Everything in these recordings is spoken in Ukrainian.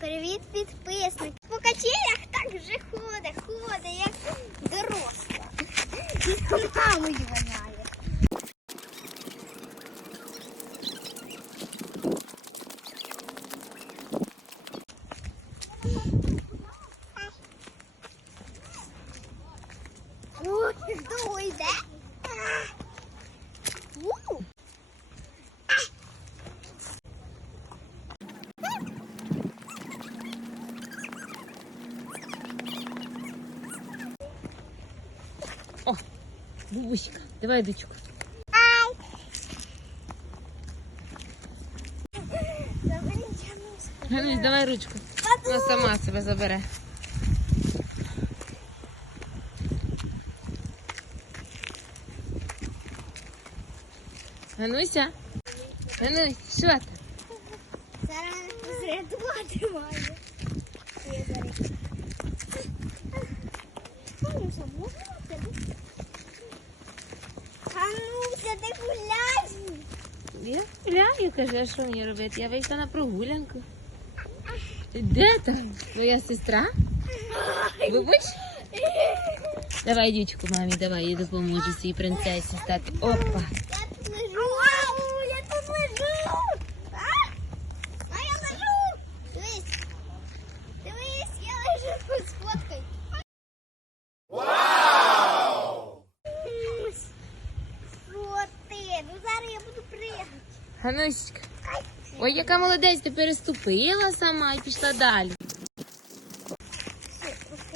Привіт, підписник. По качелях так же ходить, ходить, як доросла. І з мамою воняє. Ой? О, бабусика, давай дочку. Ганусь, давай ручку. Вона сама себе забере. Гануся? Ганусь, що ти? Зараз посередувати маю. Я зараз. Гануся, можна Гануся, ти гуляєш? Я гуляю, каже, а що мені робити? Я вийшла на прогулянку. Де там? Твоя сестра? Бабусь? Давай дючку мамі, давай, я допоможу цій принцесі стати. Опа. Я тут лежу. Ау, я тут лежу. А? А я лежу. Дивись. Дивись, я лежу. Хоч сфоткай. Вау! Що ти? Ну зараз я буду пригати. Ганусечка. Ой, яка молодець, ти переступила сама і пішла далі.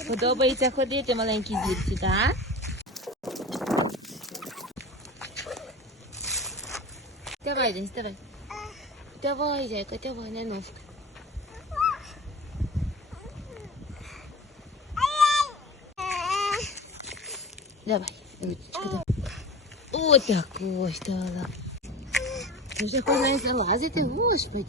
Подобається ходити маленькій зірці, так? Давай, Десь, давай. Давай, зайка, давай, на ножку. Давай, ручечку, давай. О, так ось дала. Вже хочеш залазити, господи.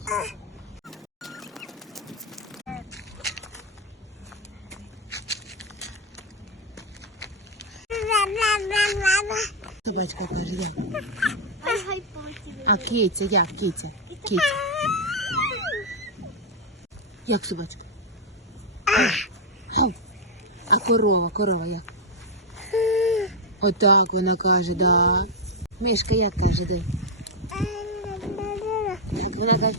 Собачка полетіли. А киця, як киця? Киця. Як собачка? А корова, корова як? Отак вона каже, да. Мишка як каже, дай. ગુનાગાર